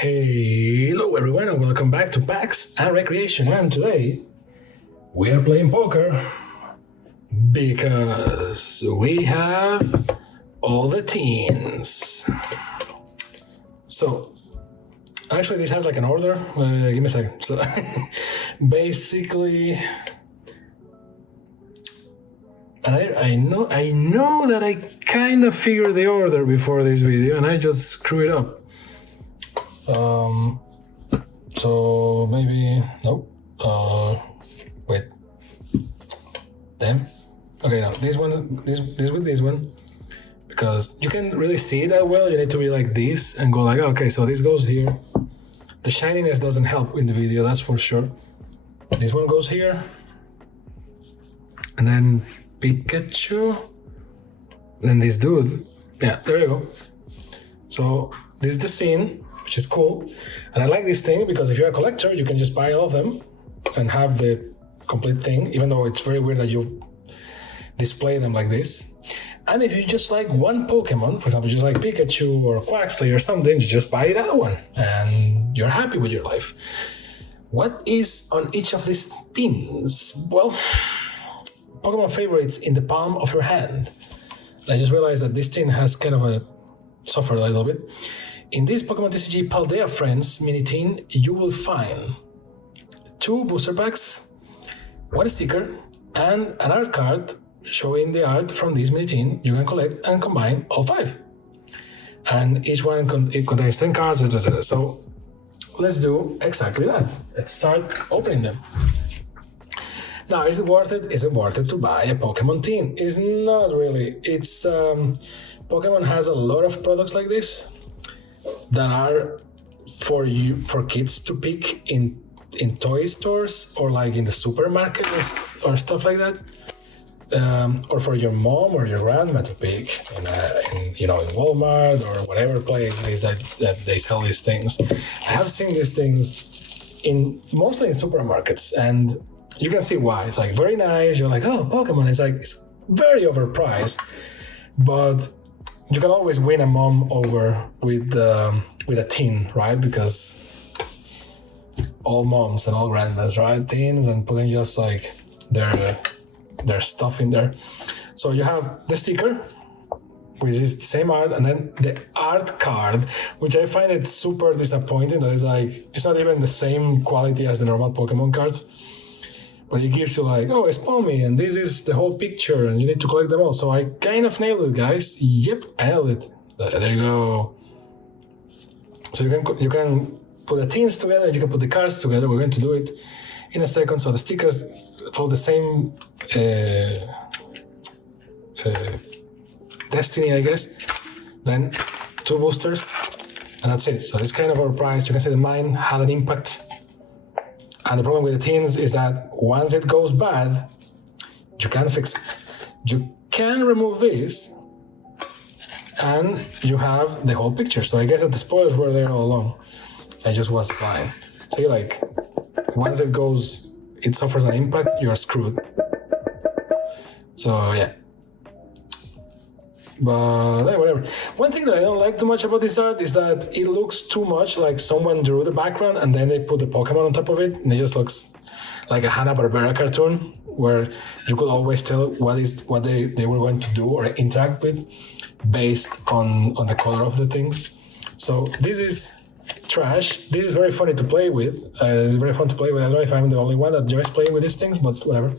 Hello everyone and welcome back to PAX and Recreation, and today we are playing poker because we have all the teens. So actually this has like an order, give me a second. So basically, and I know that I kind of figured the order before this video and I just screw it up. So maybe, nope, wait, damn. Okay, now this with this one, because you can't really see it that well. You need to be like this and go like, okay, so this goes here. The shininess doesn't help in the video, that's for sure. This one goes here, and then Pikachu, then this dude, yeah, there you go. So this is the scene, which is cool. And I like this thing because if you're a collector, you can just buy all of them and have the complete thing, even though it's very weird that you display them like this. And if you just like one Pokemon, for example, just like Pikachu or Quaxley or something, you just buy that one and you're happy with your life. What is on each of these tins? Well, Pokemon favorites in the palm of your hand. I just realized that this tin has kind of a suffered a little bit. In this Pokemon TCG Paldea Friends Mini Tin, you will find 2 booster packs, 1 sticker, and an art card showing the art from this mini tin. You can collect and combine all 5. And each one contains 10 cards, etc. So let's do exactly that. Let's start opening them. Now, is it worth it? Is it worth it to buy a Pokemon tin? It's not really. It's Pokemon has a lot of products like this that are for kids to pick in toy stores or like in the supermarket or stuff like that, or for your mom or your grandma to pick in Walmart or whatever place is that they sell these things. I have seen these things mostly in supermarkets, and you can see why. It's like very nice. You're like, oh, Pokemon. It's very overpriced, but you can always win a mom over with a tin, right? Because all moms and all grandmas, right? Tins, and putting just like their stuff in there. So you have the sticker, which is the same art, and then the art card, which I find it super disappointing. That it's not even the same quality as the normal Pokemon cards. But it gives you like, oh, spawn me, and this is the whole picture, and you need to collect them all. So I kind of nailed it, guys. Yep, I nailed it. There you go. So you can put the tins together, you can put the cards together. We're going to do it in a second. So the stickers follow the same destiny, I guess. Then 2 boosters, and that's it. So it's kind of overpriced. You can see that mine had an impact. And the problem with the tins is that once it goes bad, you can't fix it. You can remove this, and you have the whole picture. So I guess that the spoilers were there all along. I just was blind. See, like, once it suffers an impact, you're screwed. So yeah. But whatever. One thing that I don't like too much about this art is that it looks too much like someone drew the background and then they put the Pokemon on top of it, and it just looks like a Hanna-Barbera cartoon where you could always tell what they were going to do or interact with based on the color of the things. So this is trash. This is very funny to play with. It's very fun to play with. I don't know if I'm the only one that enjoys playing with these things, but whatever.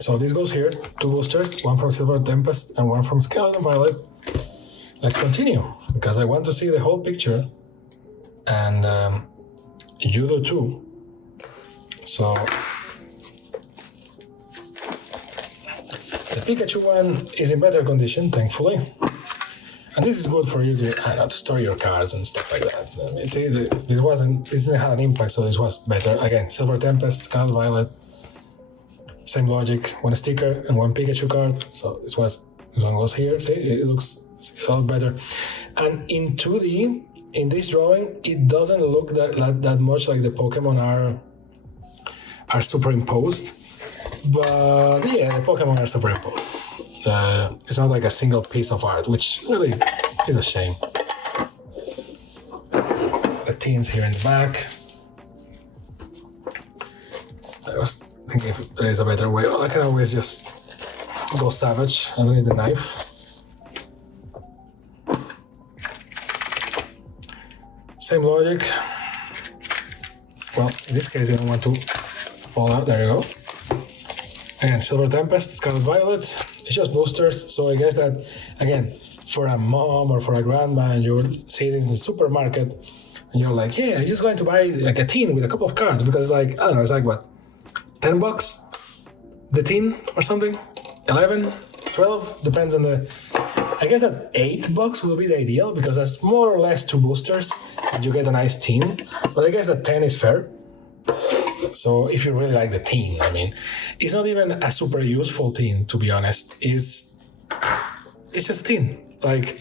So this goes here, 2 boosters, 1 from Silver Tempest and 1 from Skeleton Violet. Let's continue, because I want to see the whole picture, and you do too. So the Pikachu one is in better condition, thankfully. And this is good for you to store your cards and stuff like that. See, this didn't have an impact, so this was better. Again, Silver Tempest, Scarlet Violet. Same logic, 1 sticker and 1 Pikachu card. So this one goes here. See, it looks a lot better. And in 2D, in this drawing, it doesn't look that much like the Pokemon are superimposed. But yeah, the Pokemon are superimposed. It's not like a single piece of art, which really is a shame. tins here in the back. I was thinking if there is a better way. Well, I can always just go savage. I don't need the knife. Same logic. Well, in this case, I don't want to fall out. There you go. Again, Silver Tempest, Scarlet Violet. It's just boosters. So I guess that, again, for a mom or for a grandma, and you see it in the supermarket, and you're like, yeah, I'm just going to buy like a tin with a couple of cards because it's like, I don't know, it's like what, $10 the tin or something? 11, 12, depends on the. I guess that $8 will be the ideal because that's more or less 2 boosters and you get a nice tin. But I guess that 10 is fair. So if you really like the tin, I mean, it's not even a super useful tin, to be honest. It's just tin. Like,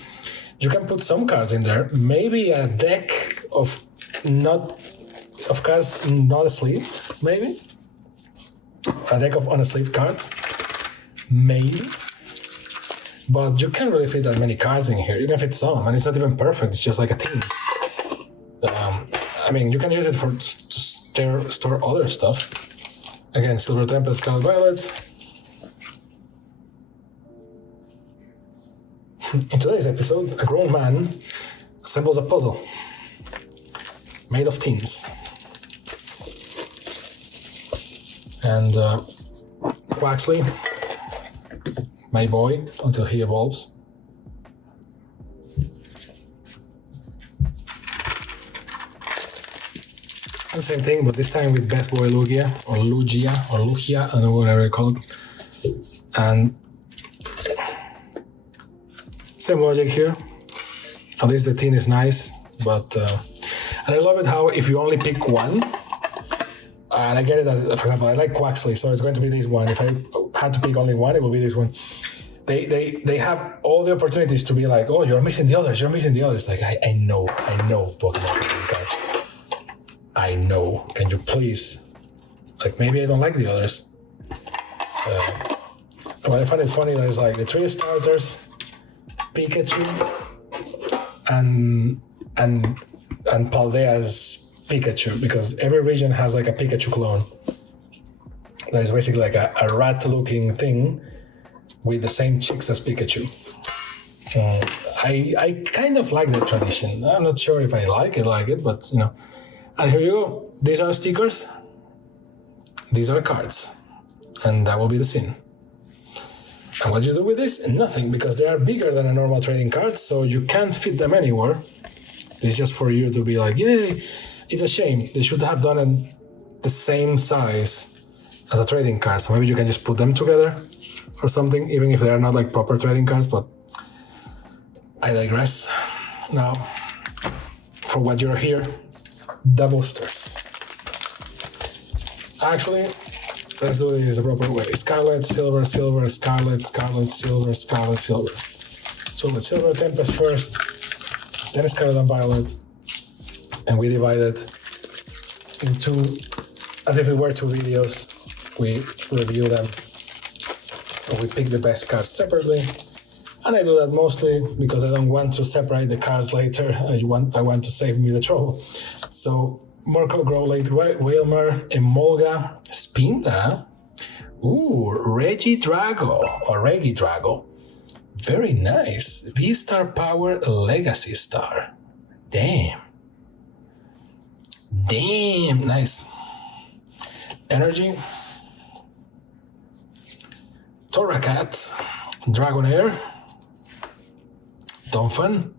you can put some cards in there, maybe a deck of cards not asleep, maybe. A deck of unsleeved cards, maybe. But you can't really fit that many cards in here. You can fit some, and it's not even perfect. It's just like a tin. I mean, you can use it to store other stuff. Again, Silver Tempest, Scarlet Violet. In today's episode, a grown man assembles a puzzle made of tins. And Quaxley, my boy, until he evolves. And same thing, but this time with Best Boy Lugia, or Lugia, or Lugia, I don't know whatever you call it. And same logic here. At least the tin is nice, but and I love it how if you only pick one, and I get it that, for example, I like Quaxley, so it's going to be this one. If I had to pick only one, it will be this one. They have all the opportunities to be like, oh, you're missing the others. Like, I know, Pokemon. I know. Can you please? Like, maybe I don't like the others. But I find it funny that it's like the 3 starters, Pikachu, and Paldea's Pikachu, because every region has like a Pikachu clone. That is basically like a rat-looking thing with the same cheeks as Pikachu. I kind of like that tradition. I'm not sure if I like it, but you know. And here you go. These are stickers. These are cards. And that will be the scene. And what you do with this? Nothing, because they are bigger than a normal trading card, so you can't fit them anywhere. It's just for you to be like, yay. It's a shame. They should have done it the same size as a trading card. So maybe you can just put them together or something, even if they are not like proper trading cards, but I digress. Now, for what you're here, the boosters. Actually, let's do this the proper way. Scarlet, Silver, Silver, Scarlet, Scarlet, Silver, Scarlet, Silver. Silver, Silver, Tempest first, then Scarlet and Violet, and we divide it into, as if it were 2 videos, we review them, or we pick the best cards separately. And I do that mostly because I don't want to separate the cards later. I want to save me the trouble. So, Murkrow, Growlithe, Wailmer, Emolga, Spinda. Ooh, Regidrago or Regidrago. Very nice. V-Star Power Legacy Star. Damn, nice. Energy. Torracat, Dragonair, Donphan,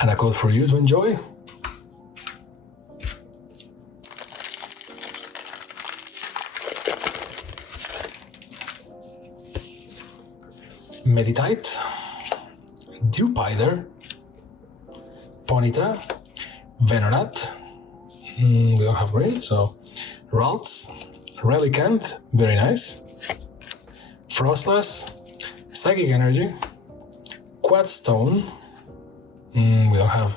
and a code for you to enjoy. Meditite, Dewpider, Ponyta, Venonat, we don't have green, so Ralts, Relicanth, very nice, Frostlass, Psychic Energy, Quadstone, we don't have,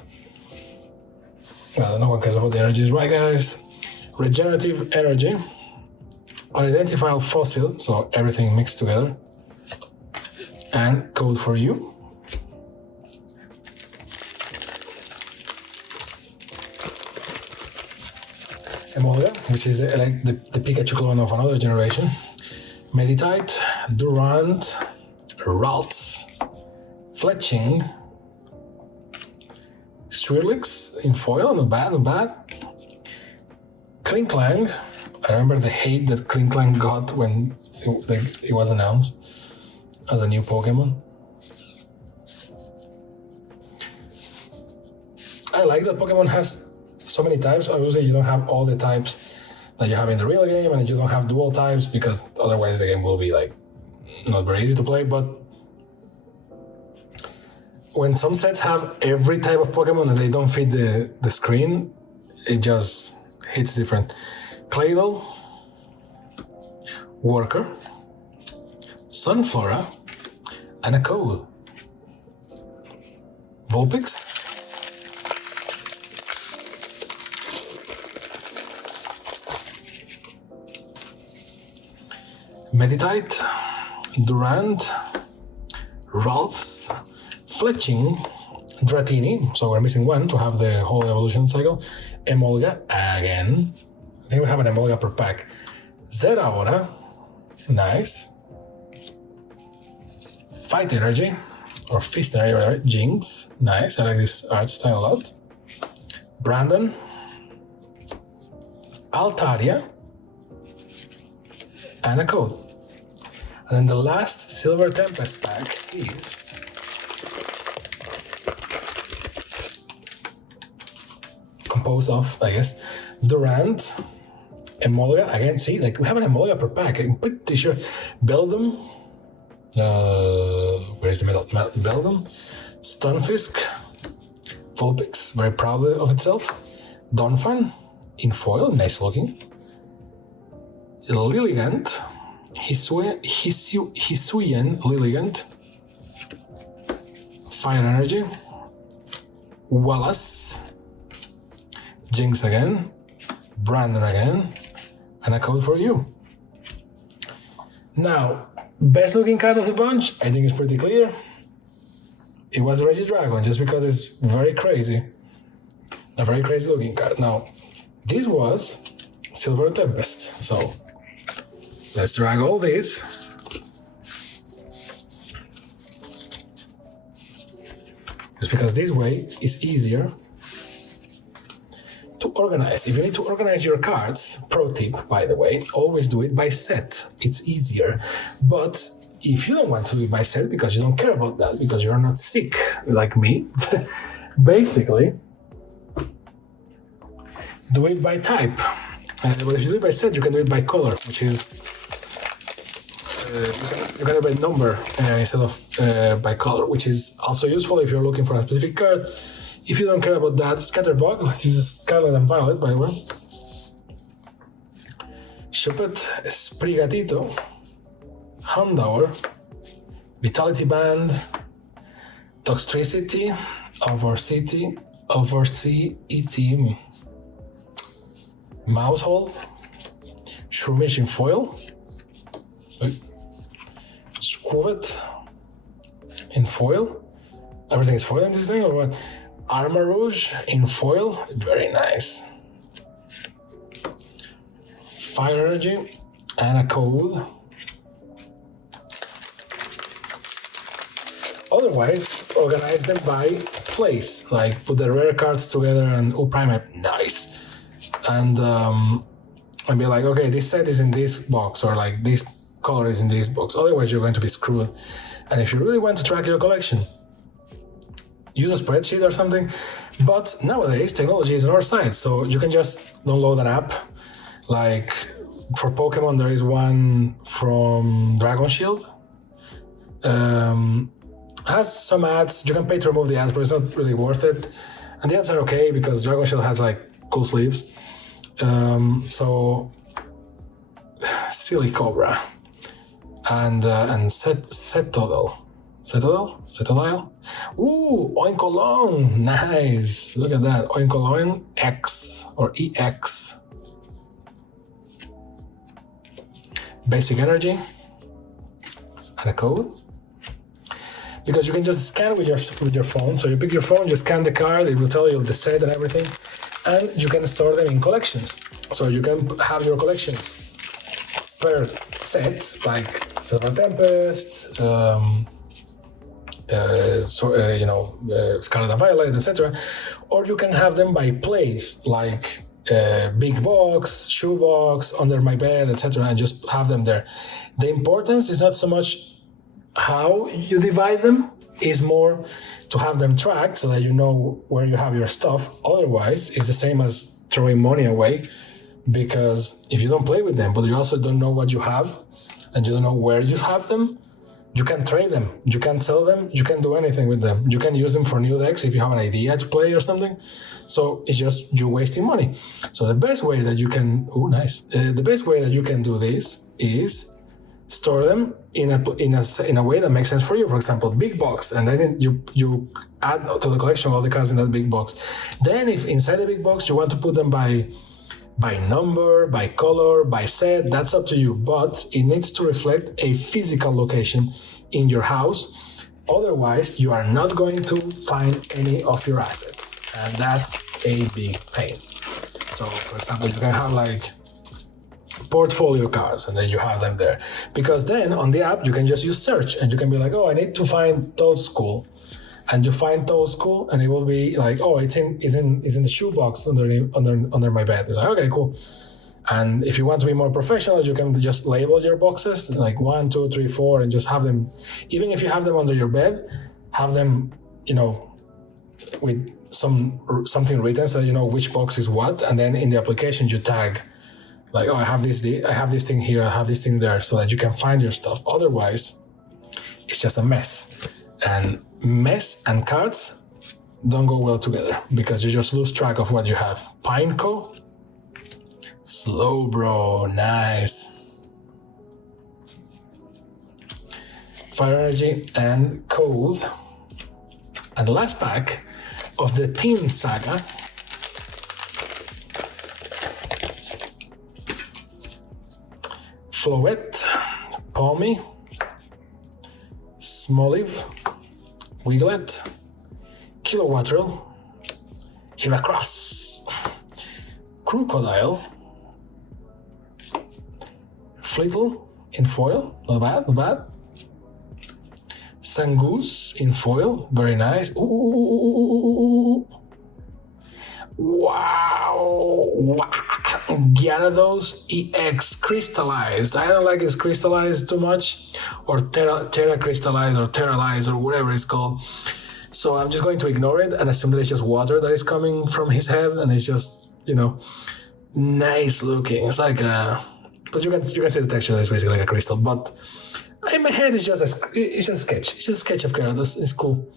well, no one cares about the energies, right guys? Regenerative Energy, Unidentified Fossil, so everything mixed together, and code for you. Emolga, which is like the Pikachu clone of another generation. Meditite, Durant, Ralts, Fletching, Swirlix in foil, not bad, not bad. Klinklang, I remember the hate that Klinklang got when it was announced as a new Pokemon. I like that Pokemon has so many types. Obviously, you don't have all the types that you have in the real game, and you don't have dual types because otherwise the game will be like not very easy to play. But when some sets have every type of Pokemon and they don't fit the screen, it just hits different. Claydol, Worker, Sunflora, and a Code. Vulpix, Meditite, Durant, Ralts, Fletching, Dratini, so we're missing one to have the whole evolution cycle. Emolga again. I think we have an Emolga per pack. Zeraora, nice. Fight Energy, or Fist Energy, whatever. Jinx, nice. I like this art style a lot. Brandon, Altaria, and a Code. And then the last Silver Tempest pack is composed of, I guess, Durant, Emolga, again, see, like we have an Emolga per pack, I'm pretty sure. Beldum, where's the middle? Beldum, Stunfisk, Vulpix, very proud of itself. Donphan, in foil, nice looking. Lilligant, Hisuian Lilligant, Fire Energy, Wallace, Jinx again, Brandon again, and a Code for you. Now, best looking card of the bunch, I think it's pretty clear. It was Regidragon, just because it's very crazy. A very crazy looking card. Now, this was Silver Tempest, so let's drag all this. Just because this way is easier to organize. If you need to organize your cards, pro tip, by the way, always do it by set. It's easier. But if you don't want to do it by set because you don't care about that, because you're not sick like me, basically, do it by type. But if you do it by set, you can do it by color, which is you can do it by number instead of by color, which is also useful if you're looking for a specific card. If you don't care about that, Scatterbug, this is Scarlet and Violet, by the way. Shuppet, Sprigatito, Houndour, Vitality Band, Toxtricity, Oversea team, Mousehold, Shroomish in foil, Squovet in foil. Everything is foil in this thing, or what? Armor Rouge in foil, very nice. Fire Energy and a Code. Otherwise, organize them by place, like put the rare cards together and Primeape, nice. And be like, okay, this set is in this box, or like this color is in this box. Otherwise, you're going to be screwed. And if you really want to track your collection, use a spreadsheet or something. But nowadays, technology is on our side, so you can just download an app. Like for Pokemon, there is one from Dragon Shield. Has some ads. You can pay to remove the ads, but it's not really worth it. And the ads are okay because Dragon Shield has like cool sleeves. So Silly Cobra and Setodile. Ooh, Oinkologne, nice. Look at that, Oinkologne X or EX. Basic Energy and a Code. Because you can just scan with your phone. So you pick your phone, you scan the card, it will tell you the set and everything. and you can store them in collections. So you can have your collections per set, like Silver Tempest, Scarlet and Violet, etc. Or you can have them by place, like big box, shoebox, under my bed, etc., and just have them there. The importance is not so much how you divide them, is more to have them tracked so that you know where you have your stuff. Otherwise, it's the same as throwing money away, because if you don't play with them, but you also don't know what you have, and you don't know where you have them, you can trade them, you can sell them, you can do anything with them. You can use them for new decks if you have an idea to play or something. So it's just you wasting money. So the best way that you can, the best way that you can do this is store them in a way that makes sense for you. For example, big box, and then you add to the collection all the cards in that big box. Then if inside the big box you want to put them by number, by color, by set, that's up to you, but it needs to reflect a physical location in your house. Otherwise, you are not going to find any of your assets, and that's a big pain. So, for example, you can have like portfolio cards, and then you have them there, because then on the app you can just use search, and you can be like, oh, I need to find Toad School. And you find Toad School, and it will be like, oh, it's in the shoebox under my bed. It's like, okay, cool. And if you want to be more professional, you can just label your boxes like 1, 2, 3, 4, and just have them. Even if you have them under your bed, have them, with something written so you know which box is what. And then in the application you tag, like, oh, I have this thing here, I have this thing there, so that you can find your stuff. Otherwise, it's just a mess. And mess and cards don't go well together, because you just lose track of what you have. Pineco, slow bro, nice. Fire Energy and Cold. And the last pack of the Team Saga. Floette, Palmy, Smoliv, Wiglet, Kilowattrel, Heracross, Crocodile, Flittle in foil, not bad. Sangoose in foil, very nice. Ooh. Wow. Gyarados EX crystallized. I don't like his crystallized too much, or Terra crystallized, or Terralized, or whatever it's called. So I'm just going to ignore it and assume that it's just water that is coming from his head, and it's just, nice looking. It's like but you can see the texture. It's basically like a crystal. But in my head, it's just a sketch. It's just a sketch of Gyarados. It's cool.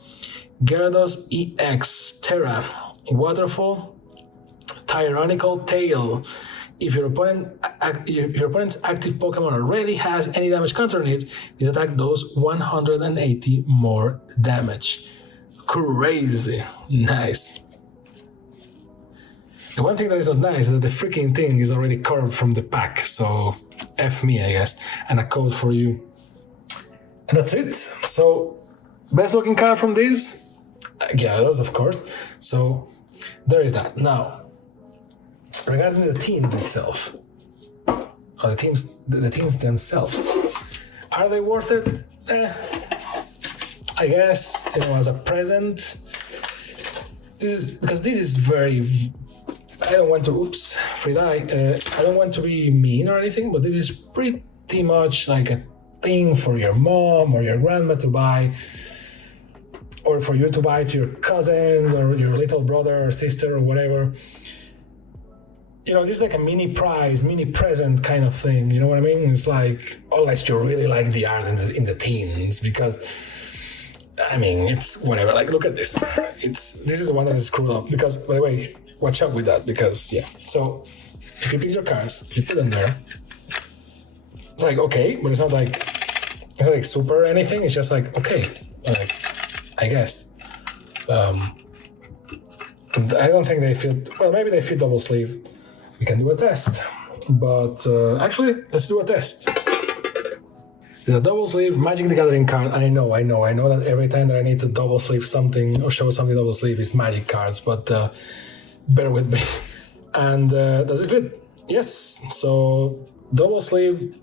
Gyarados EX Terra Waterfall, Tyrannical Tail. If your opponent's active Pokemon already has any damage counter on it, this attack does 180 more damage. Crazy. Nice. The one thing that is not nice is that the freaking thing is already carved from the pack, so F me, I guess, and a code for you. And that's it. So, best looking card from this? Gyarados, of course. So, there is that. Now, regarding the teams itself, or the teams themselves, are they worth it? I guess, as a present. This is very. I don't want to. Free die. I don't want to be mean or anything, but this is pretty much like a thing for your mom or your grandma to buy, or for you to buy to your cousins or your little brother or sister or whatever. This is like a mini prize, mini present kind of thing. You know what I mean? It's like, unless you really like the art in the teens, because it's whatever. Like, look at this. This is the one that is screwed up. Because, by the way, watch out with that. Because so if you pick your cards, you put them there. It's like, okay, but it's not like super anything. It's just like, okay, I guess. And I don't think they fit. Well, maybe they fit double sleeve. We can do a test, but actually, let's do a test. It's a double sleeve Magic the Gathering card. I know that every time that I need to double sleeve something or show something double sleeve is Magic cards, but bear with me. And does it fit? Yes. So double sleeve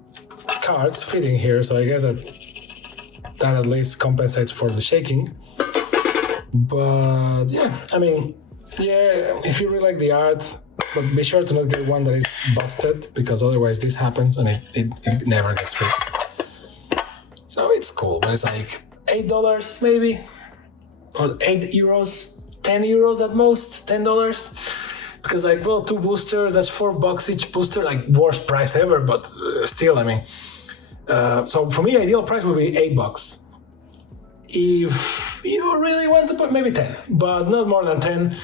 cards fitting here. So I guess that at least compensates for the shaking. But yeah, I mean, yeah, if you really like the art, but be sure to not get one that is busted, because otherwise this happens and it never gets fixed. You know, it's cool, but it's like $8 maybe, or €8, €10 at most, $10. Because like, well, 2 boosters, that's $4 each booster, like worst price ever, but still, I mean. So for me, ideal price would be $8. If you really want to put maybe 10, but not more than 10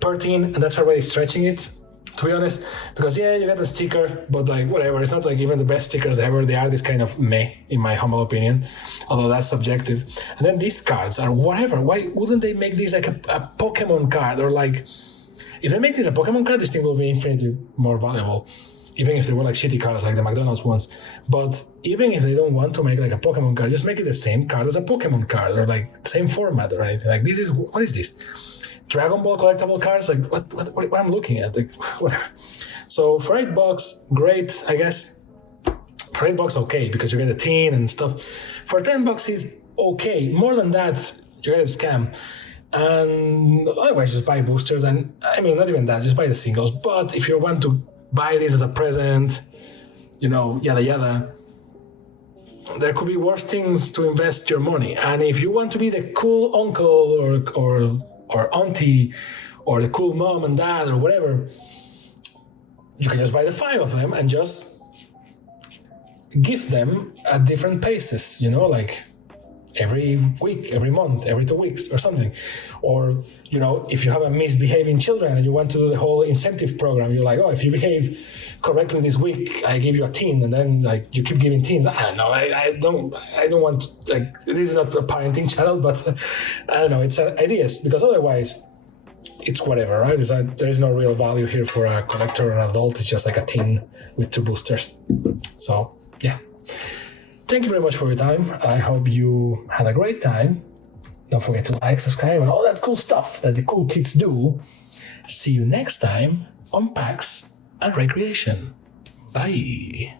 per tin, and that's already stretching it, to be honest. Because yeah, you get the sticker, but like whatever, it's not like even the best stickers ever. The art is kind of meh, in my humble opinion, although that's subjective. And then these cards are whatever. Why wouldn't they make this like a Pokemon card? Or like, if they make this a Pokemon card, this thing will be infinitely more valuable. Even if they were like shitty cards like the McDonald's ones. But even if they don't want to make like a Pokemon card, just make it the same card as a Pokemon card, or like same format or anything. Like this is, what is this? Dragon Ball collectible cards? Like what I'm looking at? Like whatever. So for $8, great, I guess. For $8, okay, because you get a tin and stuff. For $10 is okay. More than that, you get a scam. And otherwise just buy boosters, and I mean not even that, just buy the singles. But if you want to buy this as a present, you know, yada yada, there could be worse things to invest your money. And if you want to be the cool uncle or auntie, or the cool mom and dad or whatever, you can just buy the 5 of them and just gift them at different paces, you know, like every week, every month, every 2 weeks or something. Or, you know, if you have a misbehaving children and you want to do the whole incentive program, you're like, oh, if you behave correctly this week, I give you a tin, and then like you keep giving tins. I don't know, I don't want to, like, this is not a parenting channel, but I don't know, it's ideas, because otherwise it's whatever, right? There's no real value here for a collector or an adult. It's just like a tin with 2 boosters. So yeah. Thank you very much for your time. I hope you had a great time. Don't forget to like, subscribe, and all that cool stuff that the cool kids do. See you next time on PAX and Recreation. Bye.